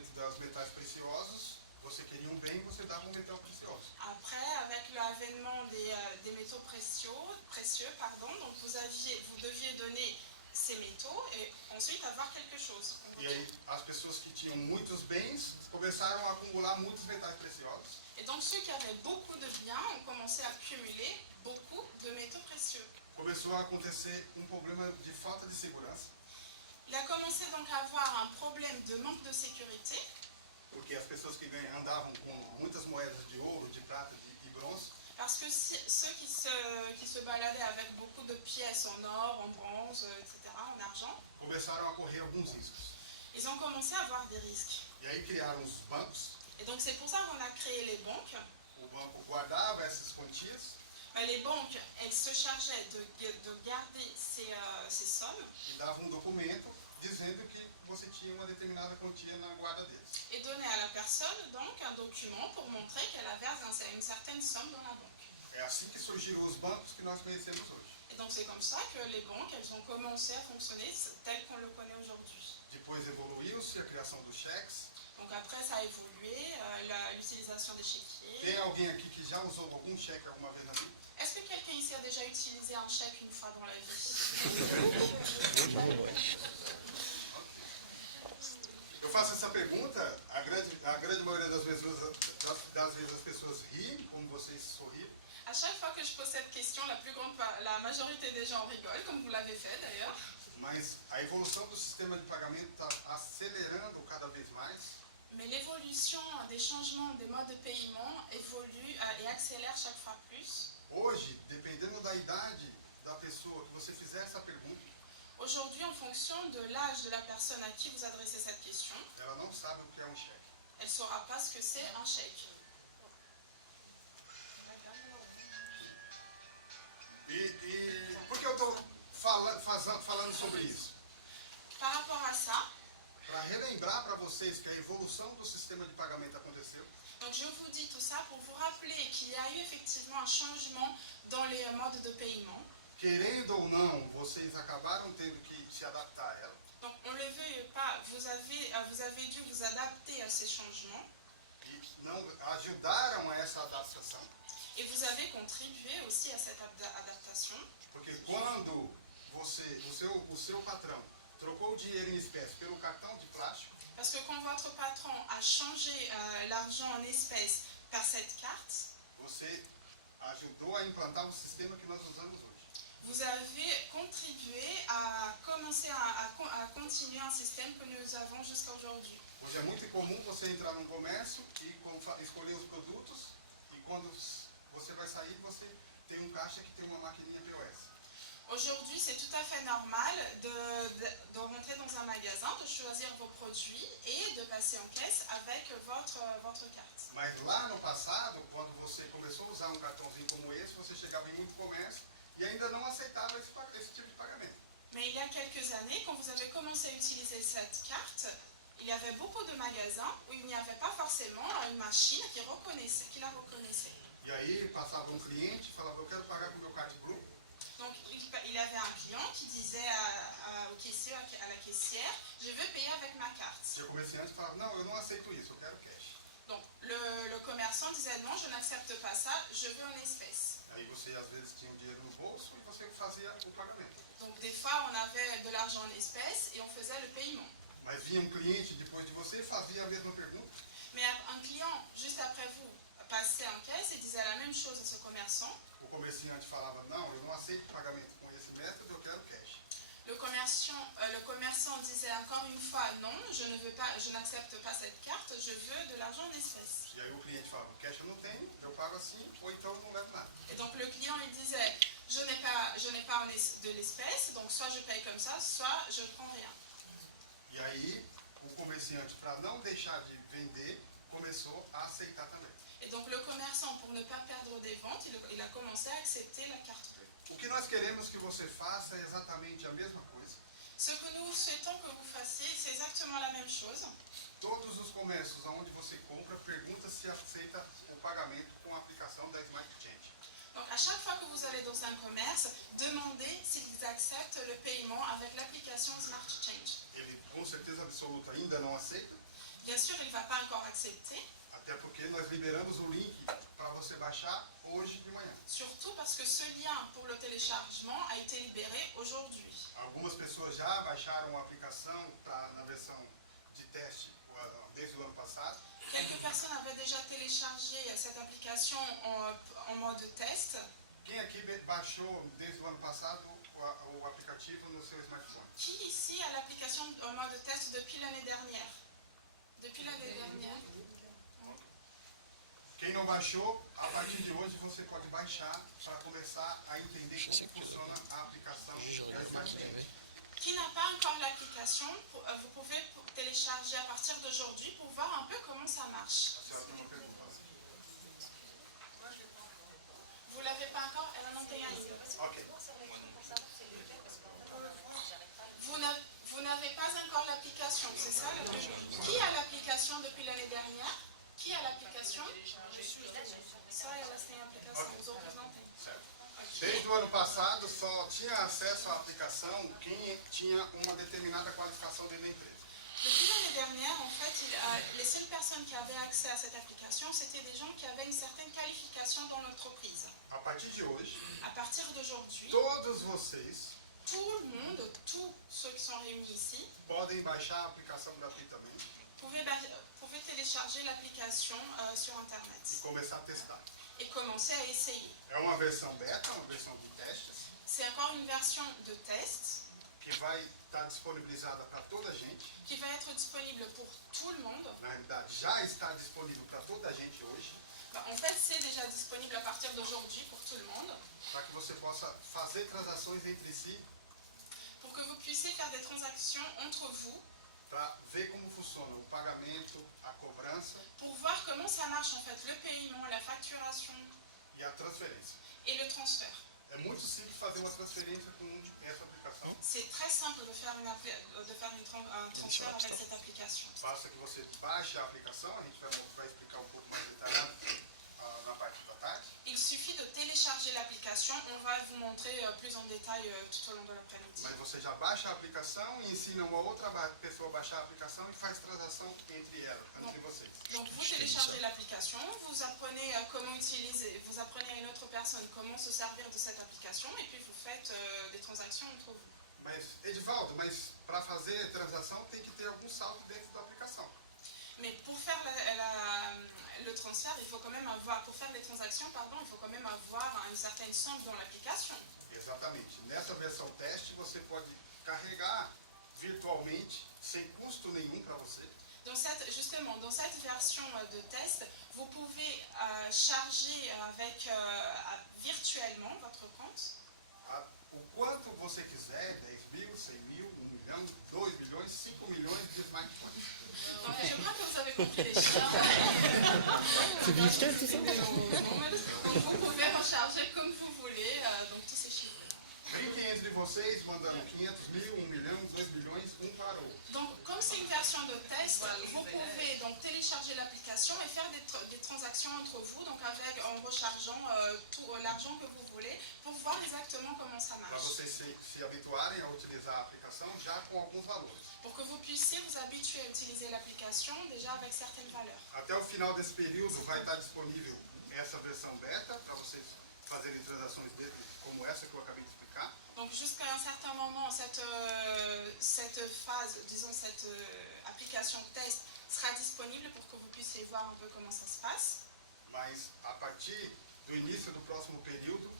das metais preciosos, você queria um bem, você dava um metal precioso. Après, avec l'avènement des métaux précieux, donc vous deviez donner ces métaux et ensuite avoir quelque chose. E aí as pessoas que tinham muitos bens começaram a acumular muitos metais preciosos. Et donc ceux qui avaient beaucoup de biens ont commencé à accumuler beaucoup de métaux précieux. Começou a acontecer um problema de falta de segurança. Il a commencé donc à avoir un problème de manque de sécurité. Porque as pessoas que andavam com muitas moedas de ouro, de prata e bronze, Parce que ceux qui se baladaient avec beaucoup de pièces en or, en bronze, etc., en argent, começaram a correr alguns riscos. ils ont commencé à avoir des risques. E aí criaram os bancos. Et donc c'est pour ça qu'on a créé les banques. O banco guardava essas quantias. Mais les banques, elles se chargeaient de garder ces sommes. E davam um documento dizendo que você tinha uma determinada quantia na guarda deles. Et donner à la personne donc un document pour montrer qu'elle avait une certaine somme dans la banque. É assim que surgiram os bancos que nós conhecemos hoje. Et donc c'est comme ça que les banques, elles ont commencé à fonctionner tel qu'on le connaît aujourd'hui. Depois evoluiu-se a criação dos cheques. Donc après ça a évolué, l'utilisation des chéquiers. Tem alguém aqui que já usou algum cheque alguma vez na vida? Est-ce que quelqu'un ici a déjà utilisé un chèque une fois dans la vie? Eu faço essa pergunta, a grande maioria das vezes as pessoas riem, como vocês sorriram. À chaque fois que je pose cette question, la majorité des gens rigolent, comme vous l'avez fait d'ailleurs. Mas a evolução do sistema de pagamento está acelerando cada vez mais. Mais l'évolution des changements des modes de paiement évolue et accélère chaque fois plus. Hoje, dependendo da idade da pessoa que você fizer essa pergunta, aujourd'hui, en fonction de l'âge de la personne à qui vous adressez cette question, ela não sabe o que é um cheque. elle ne saura pas ce que c'est un chèque. E por que eu estou falando sobre isso? Par rapport à ça, Para relembrar para vocês que a evolução do sistema de pagamento aconteceu. donc je vous dis tout ça pour vous rappeler qu'il y a eu effectivement un changement dans les modes de paiement. Querendo ou não, vocês acabaram tendo que se adaptar a ela. Donc on ne le veuille pas, vous avez dû vous adapter à ces changements. E não ajudaram a essa adaptação. Et vous avez contribué aussi à cette adaptation. Porque quando o seu patrão trocou o dinheiro em espécie pelo cartão de plástico, Parce que quand votre patron a changé l'argent en espèces par cette carte, você ajudou a implantar o sistema que nós usamos hoje. vous avez contribué à commencer à continuer un système que nous avons jusqu'à aujourd'hui. Hoje é muito comum você entrar num comércio e escolher os produtos e quando você vai sair, você tem um caixa que tem uma maquininha POS. Aujourd'hui, c'est tout à fait normal de rentrer dans un magasin, de choisir vos produits et de passer en caisse avec votre carte. Mas lá no passado, quando você começou a usar um cartãozinho como esse, você chegava em muito comércio e ainda não aceitava esse tipo de pagamento. Mais il y a quelques années, quand vous avez commencé à utiliser cette carte, il y avait beaucoup de magasins où il n'y avait pas forcément une machine qui la reconnaissait. E aí passava um cliente e falava, eu quero pagar com o meu card Blue. Donc il avait un client qui disait au caissier, à la caissière, je veux payer avec ma carte. E o comerciante falava, não, eu não aceito isso, eu quero cash. Donc le commerçant disait non, je n'accepte pas ça, je veux en espèces. Aí você às vezes tinha o dinheiro no bolso e você fazia o pagamento. Donc des fois on avait de l'argent en espèces et on faisait le paiement. Mas vinha um cliente depois de você e fazia a mesma pergunta. Mais un client juste après vous passait en caisse et disait la même chose à ce commerçant. O comerciante falava, não, eu não aceito pagamento com esse método, eu quero cash. Le commerçant disait encore une fois non, je n'accepte pas cette carte, je veux de l'argent en espèces. E aí o cliente falava, cash eu não tenho, eu pago assim, ou então eu não levo nada. Et donc le client il disait, je n'ai pas de l'espèce, donc soit je paye comme ça, soit je ne prends rien. E aí o comerciante, para não deixar de vender, começou a aceitar também. Et donc le commerçant, pour ne pas perdre des ventes, il a commencé à accepter la carte bleue. O que nós queremos que você faça é exatamente a mesma coisa. Ce que nous souhaitons que vous fassiez, c'est exactement la même chose. Todos os comércios onde você compra, pergunta se aceita o pagamento com a aplicação da Smart Change. Donc à chaque fois que vous allez dans un commerce, demandez s'ils acceptent le paiement avec l'application Smart Change. Ele com certeza absoluta ainda não aceita. Bien sûr, il ne va pas encore accepter, até porque nós liberamos o link para você baixar hoje de manhã. surtout parce que ce lien pour le téléchargement a été libéré aujourd'hui. Algumas pessoas já baixaram a aplicação, está na versão de teste desde o ano passado. Quelques personnes avaient déjà téléchargé cette application en mode test. Quem aqui baixou desde o ano passado o aplicativo no seu smartphone? Qui ici a l'application en mode test depuis l'année dernière? Depuis l'année dernière. Quem não baixou, a partir de hoje você pode baixar para começar a entender como funciona a aplicação da Smart Tent. Qui n'a pas encore l'application, vous pouvez télécharger à partir d'aujourd'hui pour voir un peu comment ça marche. A senhora tem uma pergunta? Vous ne l'avez pas encore? Ela não tem ainda. Ok. Vous n'avez pas encore l'application, c'est ça? Qui a l'application depuis l'année dernière? Qui a l'application? Só elas têm a aplicação, os outros não têm. Certo. Desde o ano passado só tinha acesso à aplicação quem tinha uma determinada qualificação dentro da empresa. Depuis l'année dernière, en fait, les seules personnes qui avaient accès à cette application, c'était des gens qui avaient une certaine qualification dans l'entreprise. A partir de hoje, À partir d'aujourd'hui, todos vocês tout le monde, tous ceux qui sont réunis ici, podem baixar a aplicação gratuitamente pouvez télécharger l'application sur e Internet começar a testar. et commencer à essayer. É uma versão beta, uma versão de testes, C'est encore une version de test que vai estar disponibilizada para toda a gente. qui va être disponible pour tout le monde. Na realidade, já está disponível para toda a gente hoje, En fait, c'est déjà disponible à partir d'aujourd'hui pour tout le monde, para que você possa fazer transações entre si, pour que vous puissiez faire des transactions entre vous, para ver como funciona o pagamento, a cobrança pour voir comment ça marche en fait, le paiement, la facturation e a transferência. et le transfert. É muito simples fazer uma transferência com essa aplicação. C'est très simple de faire un transfert avec cette application. Basta que você baixe a aplicação, a gente vai explicar um pouco mais detalhado na parte da tarde. Il suffit de télécharger l'application, on va vous montrer plus en détail tout au long de l'après-midi. Mas você já baixa a aplicação e ensina uma outra pessoa a baixar a aplicação e faz transação entre elas, entre vocês. Donc vous téléchargez l'application, vous apprenez comment utiliser, vous apprenez à une autre personne comment se servir de cette application et puis vous faites des transactions entre vous. Mas, Edivaldo, para fazer transação tem que ter algum saldo dentro da aplicação. Mais pour faire le transfert, il faut quand même avoir, pour faire les transactions, pardon, il faut quand même avoir une certaine somme dans l'application. Exatamente. Nessa versão teste você pode carregar virtualmente, sem custo nenhum para você. Justement, dans cette version de test, vous pouvez charger avec, virtuellement votre compte. O quanto você quiser, 10 mil, 100 mil, 1 milhão, 2 milhões, 5 milhões de smartphones. Donc, je crois que vous avez compris les chiffres. C'est virtuel tout ça? Donc vous pouvez recharger comme vous voulez, donc tous ces chiffres. Brinquem entre vocês, mandando 500 mil, 1 milhão, 2 milhões, um para o outro. Donc comme c'est une version de test, vous pouvez donc télécharger l'application et faire des transactions entre vous, donc en rechargeant tout l'argent que vous voulez, pour voir exactement comment ça Para marche. vocês se habituarem a utilizar a aplicação já com alguns valores. Pour que vous puissiez vous habituer à utiliser l'application déjà avec certaines valeurs. Até o final desse período vai estar disponível essa versão beta para vocês fazerem transações dele, como essa que eu acabei de explicar. Donc jusqu'à un certain moment, cette phase, disons cette application test sera disponible pour que vous puissiez voir un peu comment ça se passe. Mas a partir do início do próximo período,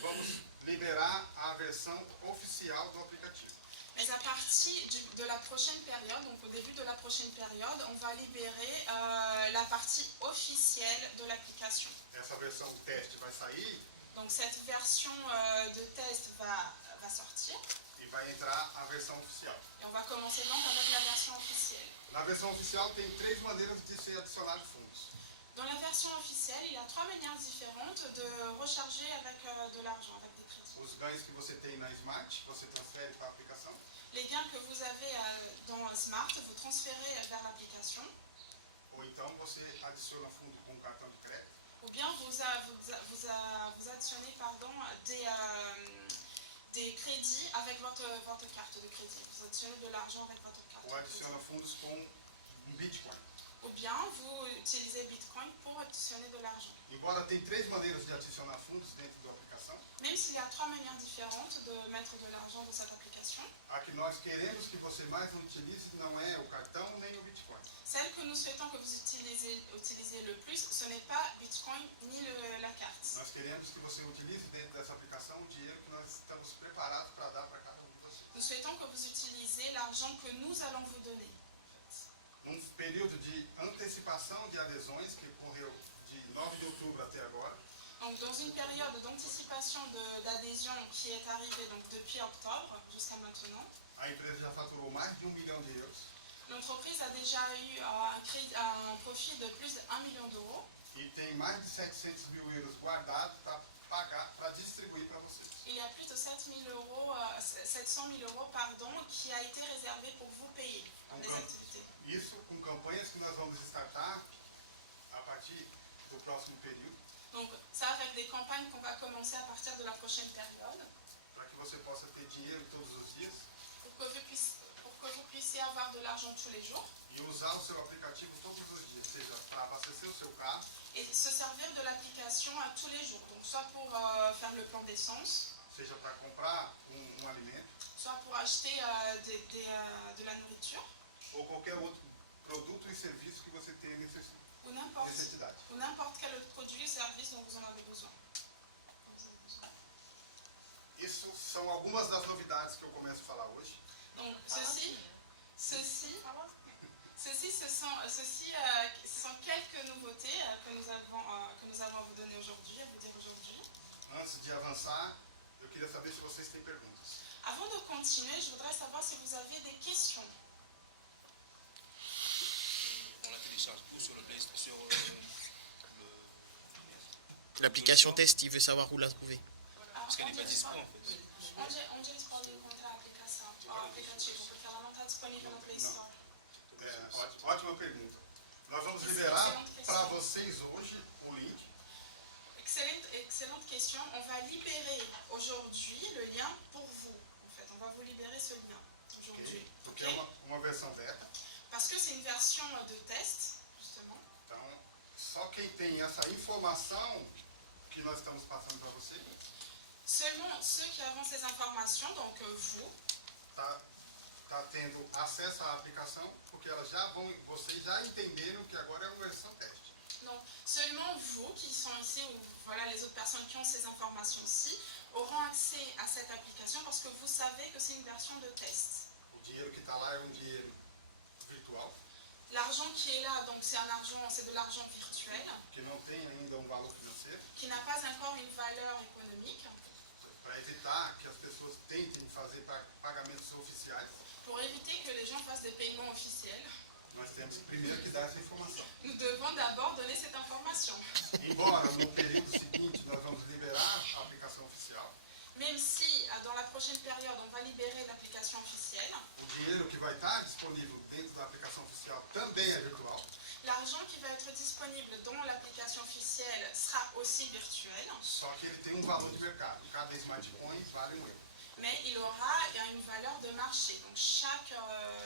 vamos liberar a versão oficial do aplicativo. Mais à partir de la prochaine période, donc au début de la prochaine période, on va libérer la partie officielle de l'application. Essa versão teste vai sair Donc cette version de test va sortir e vai entrar a versão oficial. et on va commencer donc avec la version officielle. Na versão oficial tem 3 maneiras de ser adicionado fundos. Dans la version officielle, il y a 3 manières différentes de recharger avec de l'argent, avec des crédits. Os ganhos que você tem na Smart, você transfere para a aplicação. Les gains que vous avez dans Smart, vous transférez vers l'application, Ou então você adiciona fundo com cartão de crédito. ou bien vous additionnez des crédits avec votre carte de crédit. Vous additionnez de l'argent avec votre carte Ou de crédit. adiciona fundos com um Bitcoin. ou bien vous utilisez Bitcoin pour additionner de l'argent. Embora tem 3 maneiras de adicionar fundos dentro da aplicação, Même s'il y a 3 manières différentes de mettre de l'argent dans cette application, a que nós queremos que você mais utilize não é o cartão nem o Bitcoin. celle que nous souhaitons que vous utilisiez le plus, ce n'est pas Bitcoin ni la carte. Nós queremos que você utilize dentro dessa aplicação o dinheiro que nós estamos preparados para dar para cada um de vocês. Nous souhaitons que vous utilisiez l'argent que nous allons vous donner. Num período de antecipação de adesões que ocorreu de 9 de outubro até agora, Donc, dans une période d'anticipation d'adhésion qui est arrivée donc, depuis octobre jusqu'à maintenant, a empresa já faturou mais de 1 milhão de euros l'entreprise a déjà eu un profit de plus de 1 million d'euros. e tem mais de 700 mil euros guardados para pagar, para distribuir para vocês. Il y a plus de 700 000 euros qui a été réservé pour vous payer dans les activités. Isso com campanhas que nós vamos startar a partir do próximo período, Donc ça avec des campagnes qu'on va commencer à partir de la prochaine période para que você possa ter dinheiro todos os dias pour que vous puissiez avoir de l'argent tous les jours e usar o seu aplicativo todos os dias, seja para abastecer o seu carro, et se servir de l'application à tous les jours. Donc soit pour faire le plein d'essence, seja para comprar alimento soit pour acheter de la nourriture ou qualquer outro produto e serviço que você tenha necessidade. ou n'importe quel autre produit ou service dont vous en avez besoin. Isso são algumas das novidades que eu começo a falar hoje. Donc ceci ce sont quelques nouveautés que nous avons à vous donner aujourd'hui, à vous dire aujourd'hui. Antes de avançar, eu queria saber se vocês têm perguntas. Avant de continuer, je voudrais savoir si vous avez des questions. On la télécharge où sur le Play Store, sur L'application test, il veut savoir où la trouver. Parce qu'elle n'est pas dispo en fait. Onde eles podem encontrar a aplicação, o aplicativo, porque ela não está disponível no Play Store. Ótima pergunta. Nós vamos liberar para vocês hoje o link. Excellente question. On va libérer aujourd'hui le lien pour vous. En fait, on va vous libérer ce lien aujourd'hui. Porque é uma versão beta. Parce que c'est une version de test, justement. Então, só quem tem essa informação que nós estamos passando para vocês Seulement ceux qui avons ces informations, donc vous, tá tendo acesso à aplicação, porque vocês já entenderam que agora é uma versão teste. donc seulement vous qui sont ici, ou voilà les autres personnes qui ont ces informations-ci, auront accès à cette application parce que vous savez que c'est une version de test. O dinheiro que está lá é um dinheiro virtual, L'argent qui est là, donc c'est de l'argent virtuel, que não tem ainda valor financeiro, qui n'a pas encore une valeur économique, para evitar que as pessoas tentem fazer pagamentos oficiais. pour éviter que les gens fassent des paiements officiels. Nós temos primeiro que dar essa informação. Nous devons d'abord donner cette information. Embora no período seguinte nós vamos liberar a aplicação oficial, Même si, dans la prochaine période, on va libérer l'application officielle, o dinheiro que vai estar disponível dentro da aplicação oficial também é virtual, l'argent qui va être disponible dans l'application officielle sera aussi virtuel, só que ele tem valor de mercado. Cada smartcoin vale euro. mais il aura une valeur de marché. Donc chaque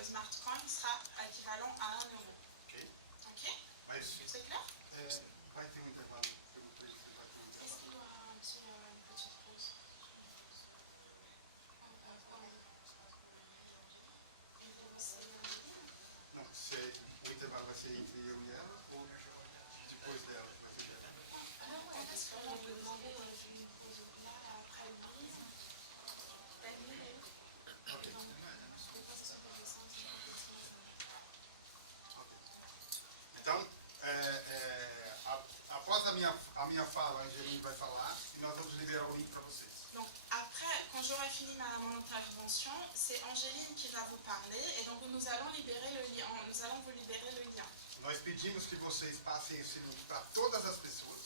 smartcoin sera équivalent à 1 euro. Ok? Ok? Mas C'est clair? vai ter um intervalo. Perguntei se vai ter um intervalo. Est-ce qu'il y aura une petite pause? Não, se o intervalo vai ser entre eu e ela ou depois dela. Vai ser dela. Est-ce qu'on peut demander une pause là, après une prise? Então, após a minha fala, a Angeline vai falar e nós vamos liberar o link para vocês. Donc après, quand j'aurai fini mon intervention, c'est Angéline qui va vous parler et donc nous allons libérer le lien. Nous allons vous libérer le lien. Nós pedimos que vocês passem esse link para todas as pessoas.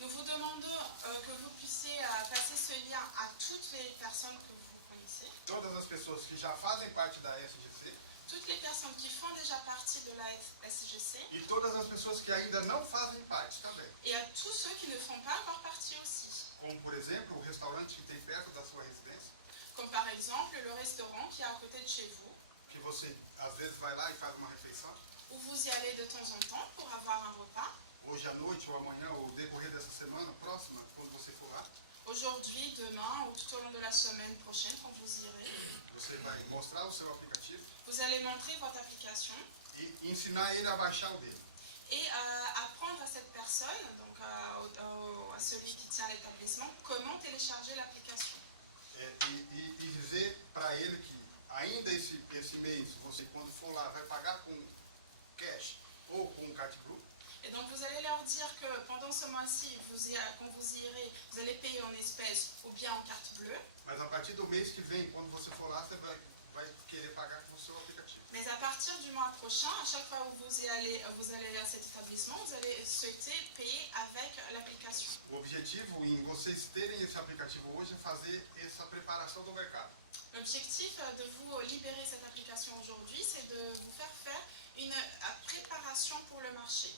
Nous vous demandons que vous puissiez passer ce lien à toutes les personnes que vous connaissez, Todas as pessoas que já fazem parte da SGC toutes les personnes qui font déjà partie de la SGC e todas as pessoas que ainda não fazem parte também. et à tous ceux qui ne font pas encore partie aussi. Como, por exemplo, o restaurante que tem perto da sua residência, Comme par exemple le restaurant qui est à côté de chez vous, que você às vezes vai lá e faz uma refeição. où vous y aller de temps en temps pour avoir un repas. Hoje à noite ou amanhã ou decorrer dessa semana próxima, quando você for lá, Aujourd'hui, demain ou tout au long de la semaine prochaine quand vous irez, você vai mostrar o seu aplicativo vous allez montrer votre application e ensinar ele a baixar o dele. et apprendre à cette personne, donc à celui qui tient l'établissement, comment télécharger l'application. E dizer para ele que ainda esse mês, você quando for lá vai pagar com cash ou com card group. Et donc vous allez leur dire que pendant ce mois-ci, quand vous y irez, vous allez payer en espèces ou bien en carte bleue. Mas a partir do mês que vem, quando você for lá, você vai querer pagar com o seu aplicativo. Mais à partir du mois prochain, à chaque fois où vous allez à cet établissement, vous allez souhaiter payer avec l'application. O objetivo em vocês terem esse aplicativo hoje é fazer essa preparação do mercado. L'objectif de vous libérer cette application aujourd'hui, c'est de vous faire une préparation pour le marché.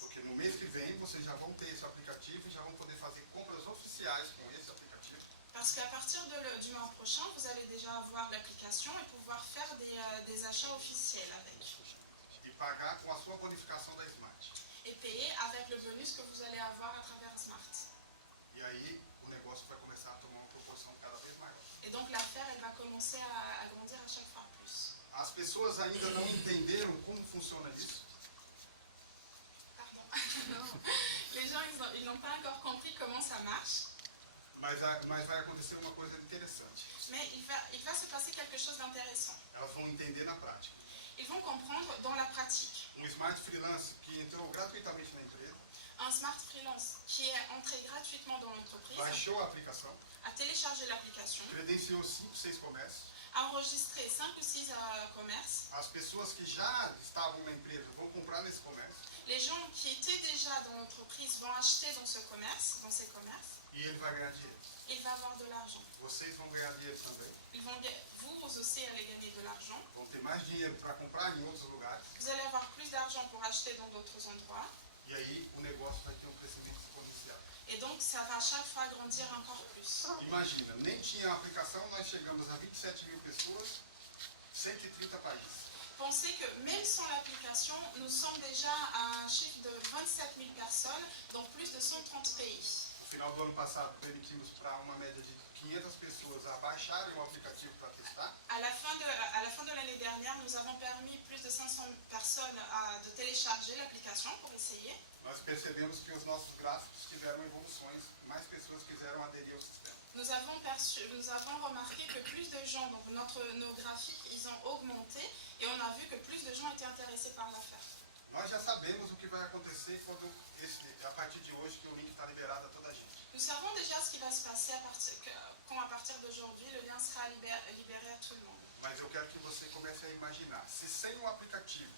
Porque no mês que vem vocês já vão ter esse aplicativo e já vão poder fazer compras oficiais com esse aplicativo. Parce qu'à partir du mois prochain, vous allez déjà avoir l'application et pouvoir faire des achats officiels avec. E pagar com a sua bonificação da Smart. Et payer avec le bonus que vous allez avoir à travers Smart. E aí o negócio vai começar a tomar uma proporção cada vez maior. Et donc l'affaire, elle va commencer à grandir à chaque fois plus. As pessoas ainda não entenderam como funciona isso. Pardon. Non. Les gens, ils n'ont pas encore compris comment ça marche. Mas vai acontecer uma coisa interessante. Mais il va se passer quelque chose d'intéressant. Elas vão entender na prática. Ils vont comprendre dans la pratique. Smart Freelance que entrou gratuitamente na empresa, Un smart freelance qui est entré gratuitement dans l'entreprise, baixou a aplicação, a téléchargé l'application, credenciou 5, 6 comércios. a enregistré 5 ou 6 commerces. As pessoas que já estavam na empresa vão comprar nesse comércio Les gens qui étaient déjà dans l'entreprise vont acheter dans ces commerces. e ele vai ganhar dinheiro. Il va avoir de l'argent. Vocês vão ganhar dinheiro também. Vous aussi allez gagner de l'argent. Vão ter mais dinheiro para comprar em outros lugares. Vous allez avoir plus d'argent pour acheter dans d'autres endroits. E aí o negócio vai ter um crescimento exponencial. Et donc, ça va à chaque fois grandir encore plus. Imagina, nem tinha a aplicação, nós chegamos a 27 mil pessoas, 130 países. Pensez que même sans l'application, nous sommes déjà à un chiffre de 27 000 personnes dans plus de 130 pays. No final do ano passado, permitimos para uma média de 500 pessoas a baixarem o aplicativo para testar. À la fin de l'année dernière, nous avons permis plus de 500 personnes de télécharger l'application pour essayer. Nós percebemos que os nossos gráficos tiveram evoluções, mais pessoas quiseram aderir ao sistema. Nous avons remarqué que plus de gens, donc nos graphiques, ils ont augmenté et on a vu que plus de gens étaient intéressés par l'affaire. Nós já sabemos o que vai acontecer quando a partir de hoje que o link está liberado a toda a gente. Nous savons déjà ce qui va se passer quand à partir d'aujourd'hui, le lien sera libéré à tout le monde. Mas eu quero que você comece a imaginar, se sem o aplicativo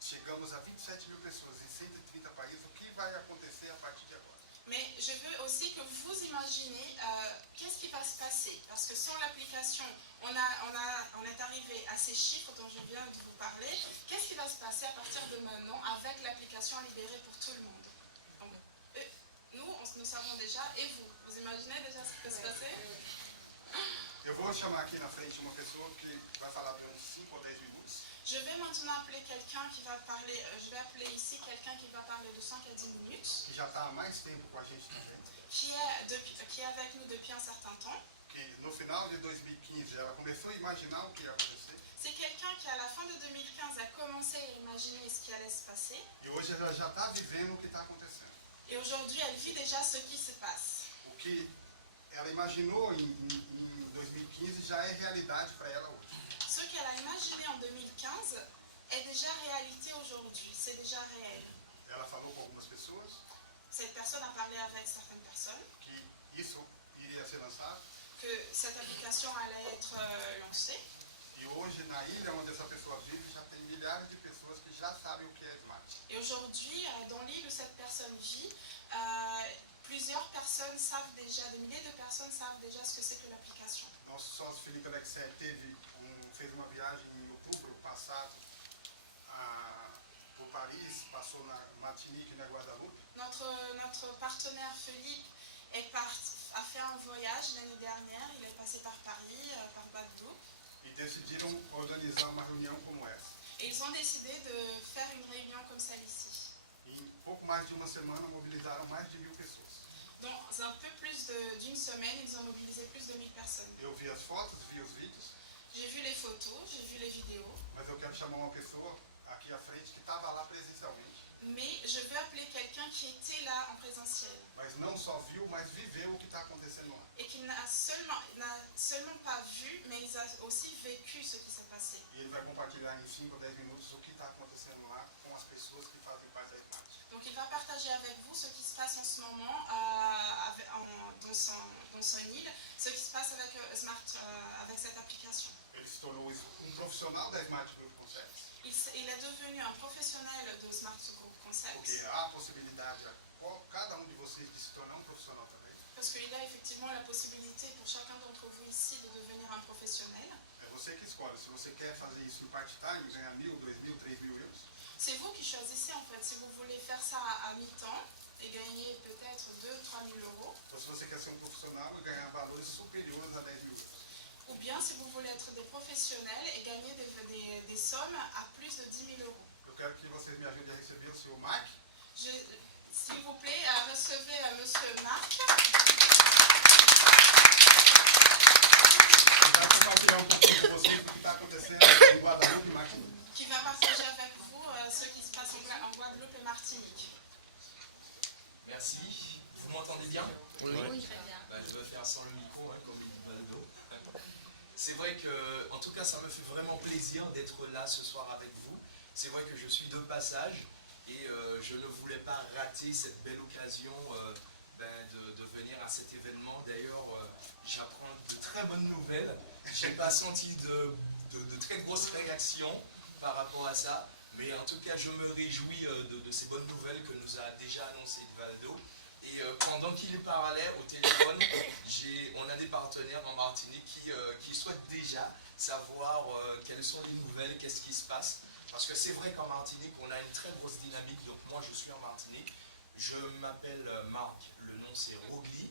chegamos a 27 mil pessoas em 130 países, o que vai acontecer a partir de agora? Mais je veux aussi que vous imaginez qu'est-ce qui va se passer. Parce que sans l'application, on est arrivé à ces chiffres dont je viens de vous parler. Qu'est-ce qui va se passer à partir de maintenant avec l'application libérée pour tout le monde? Donc, nous savons déjà, et vous imaginez déjà ce qui peut se passer? Eu vou chamar aqui na frente uma pessoa que vai falar de uns 5 ou 10 minutos. Je vais maintenant appeler quelqu'un qui va parler, je vais appeler ici quelqu'un qui va parler de 5 à 10 minutes, Que já está há mais tempo com a gente também. qui est avec nous depuis un certain temps. Que no final de 2015 ela começou a imaginar o que ia acontecer. C'est quelqu'un qui, à la fin de 2015, a commencé à imaginer ce qui allait se passer. E hoje ela já está vivendo o que está acontecendo. Et aujourd'hui, elle vit déjà ce qui se passe. O que ela imaginou em 2015 já é realidade para ela hoje. Ce qu'elle a imaginé en 2015 est déjà réalité aujourd'hui. C'est déjà réel. Ela falou com algumas pessoas Cette personne a parlé avec certaines personnes que isso iria ser lançado. que cette application allait être lancée. E hoje, na ilha onde essa pessoa vive, já tem milhares de pessoas que já sabem o que é Smart. Et aujourd'hui, dans l'île où cette personne vit, plusieurs personnes savent déjà, des milliers de personnes savent déjà ce que c'est que l'application. Nosso sócio Felipe Alexé fez uma viagem em outubro passado por Paris, passou na Martinique e na Guadeloupe. Notre partenaire Philippe a fait un voyage l'année dernière. Il est passé par Paris, par Guadeloupe. E decidiram organizar uma reunião como essa. Et ils ont décidé de faire une réunion comme celle ici. Em pouco mais de uma semana, mobilizaram mais de 1000 pessoas. Dans un peu plus d'une semaine, ils ont mobilisé plus de 1000 personnes. Eu vi as fotos, vi os vídeos, J'ai vu les photos, j'ai vu les vidéos, mas eu quero chamar uma pessoa aqui à frente que estava lá presencialmente, mais je veux appeler quelqu'un qui était là en présentiel mas não só viu, mas viveu o que está acontecendo lá. et qui n'a seulement pas vu, mais il a aussi vécu ce qui s'est passé. E ele vai compartilhar em 5 ou 10 minutos o que está acontecendo lá com as pessoas que fazem parte da Smart. Donc il va partager avec vous ce qui se passe en ce moment dans son île, ce qui se passe avec Smart, avec cette application. Ele se tornou profissional da Smart Group Concepts, Il est devenu un professionnel de Smart Group Concept porque há a possibilidade a cada um de vocês de se tornar um profissional também. parce qu'il a effectivement la possibilité pour chacun d'entre vous ici de devenir un professionnel. É você que escolhe. Se você quer fazer isso no part-time, ganhar 1000, 2000, 3000 euros, C'est vous qui choisissez en fait si vous voulez faire ça à mi-temps et gagner peut-être 2-3 000 euros, ou se você quer ser um profissional e ganhar valores superiores a 10 mil euros. ou bien si vous voulez être des professionnels et gagner des sommes à plus de 10 000 euros. Eu quero que vocês me ajudem a receber o seu Mark. S'il vous plaît, recevez Monsieur Marc. Ele vai compartilhar um pouquinho com vocês do que está acontecendo em Guadalupe e Martinique. Qui va partager avec vous ce qui se passe en Guadeloupe et Martinique. Merci. Vous m'entendez bien? Oui. Je vais faire sans le micro, comme dit Valdo. C'est vrai que, en tout cas, ça me fait vraiment plaisir d'être là ce soir avec vous. C'est vrai que je suis de passage et je ne voulais pas rater cette belle occasion de venir à cet événement. D'ailleurs, j'apprends de très bonnes nouvelles. Je n'ai pas senti de très grosses réactions par rapport à ça. Mais en tout cas, je me réjouis de ces bonnes nouvelles que nous a déjà annoncées Valdo. Et pendant qu'il parlait au téléphone, on a des partenaires en Martinique qui souhaitent déjà savoir quelles sont les nouvelles, qu'est-ce qui se passe. Parce que c'est vrai qu'en Martinique, on a une très grosse dynamique. Donc moi, je suis en Martinique. Je m'appelle Marc, le nom c'est Rogli.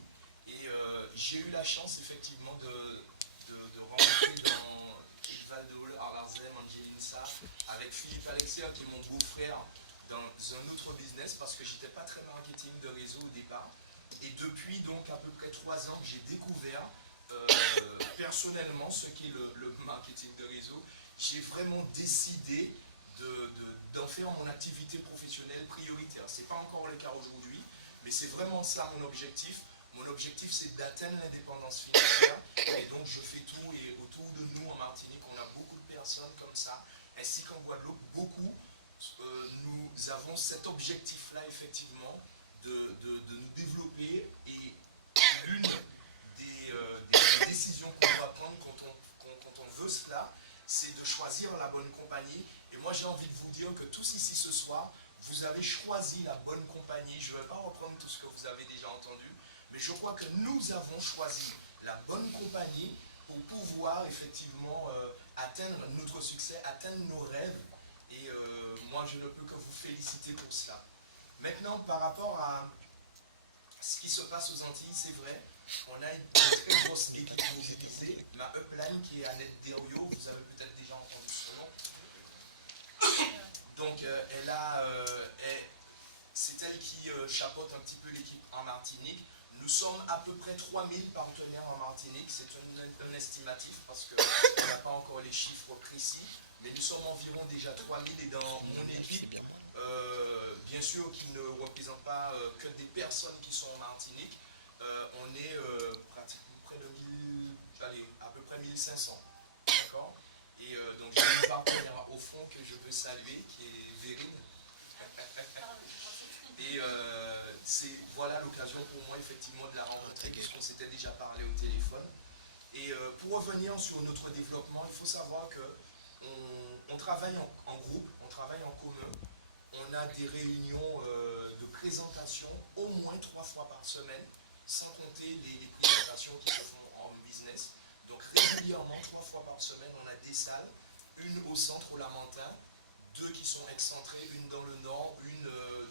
Et j'ai eu la chance effectivement de rentrer dans Valdo, Arzem, Angeline Sarr, avec Philippe Alexia, qui est mon beau-frère, dans un autre business, parce que j'étais pas très marketing de réseau au départ. Et depuis donc à peu près 3 ans, j'ai découvert personnellement ce qu'est le marketing de réseau. J'ai vraiment décidé d'en faire mon activité professionnelle prioritaire. Ce n'est pas encore le cas aujourd'hui, mais c'est vraiment ça mon objectif. Mon objectif, c'est d'atteindre l'indépendance financière. Et donc, je fais tout. Et autour de nous, en Martinique, on a beaucoup de personnes comme ça, ainsi qu'en Guadeloupe, beaucoup. Nous avons cet objectif-là, effectivement, de nous développer. Et l'une des décisions qu'on doit prendre quand on veut cela, c'est de choisir la bonne compagnie. Et moi, j'ai envie de vous dire que tous ici ce soir, vous avez choisi la bonne compagnie. Je ne vais pas reprendre tout ce que vous avez déjà entendu, mais je crois que nous avons choisi la bonne compagnie pour pouvoir effectivement atteindre notre succès, atteindre nos rêves. Et moi, je ne peux que vous féliciter pour cela. Maintenant, par rapport à ce qui se passe aux Antilles, c'est vrai, on a une très grosse équipe mobilisée. Ma upline qui est Annette Derio, vous avez peut-être déjà entendu son nom. Donc, c'est elle qui chapeaute un petit peu l'équipe en Martinique. Nous sommes à peu près 3000 partenaires en Martinique. C'est un estimatif parce qu'on n'a pas encore les chiffres précis. Mais nous sommes environ déjà 3000 et dans mon équipe, bien sûr qui ne représente pas que des personnes qui sont en Martinique, on est pratiquement près de 1000, allez, à peu près 1500. D'accord? Et donc j'ai une partenaire au fond que je veux saluer, qui est Vérine. Et c'est voilà l'occasion pour moi effectivement de la rencontrer, puisqu'on s'était déjà parlé au téléphone. Et pour revenir sur notre développement, il faut savoir que on travaille en groupe, on travaille en commun. On a des réunions de présentation au moins 3 fois par semaine, sans compter les présentations qui se font en business. Donc régulièrement, 3 fois par semaine, on a des salles, une au centre au Lamentin, 2 qui sont excentrées, une dans le nord, une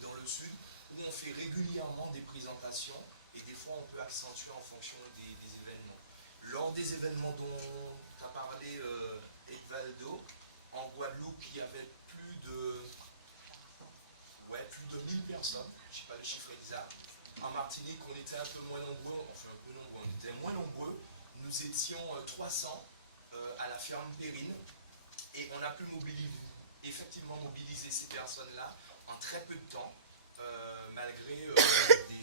dans le sud, où on fait régulièrement des présentations et des fois on peut accentuer en fonction des événements. Lors des événements dont a parlé Edvaldo, En Guadeloupe, il y avait plus de 1000 personnes, je ne sais pas le chiffre exact. En Martinique, on était un peu moins nombreux, on était moins nombreux. Nous étions 300 à la ferme Périne et on a pu effectivement mobiliser ces personnes-là en très peu de temps, malgré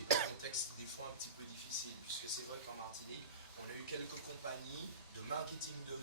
un contexte des fois un petit peu difficile, puisque c'est vrai qu'en Martinique, on a eu quelques compagnies de marketing de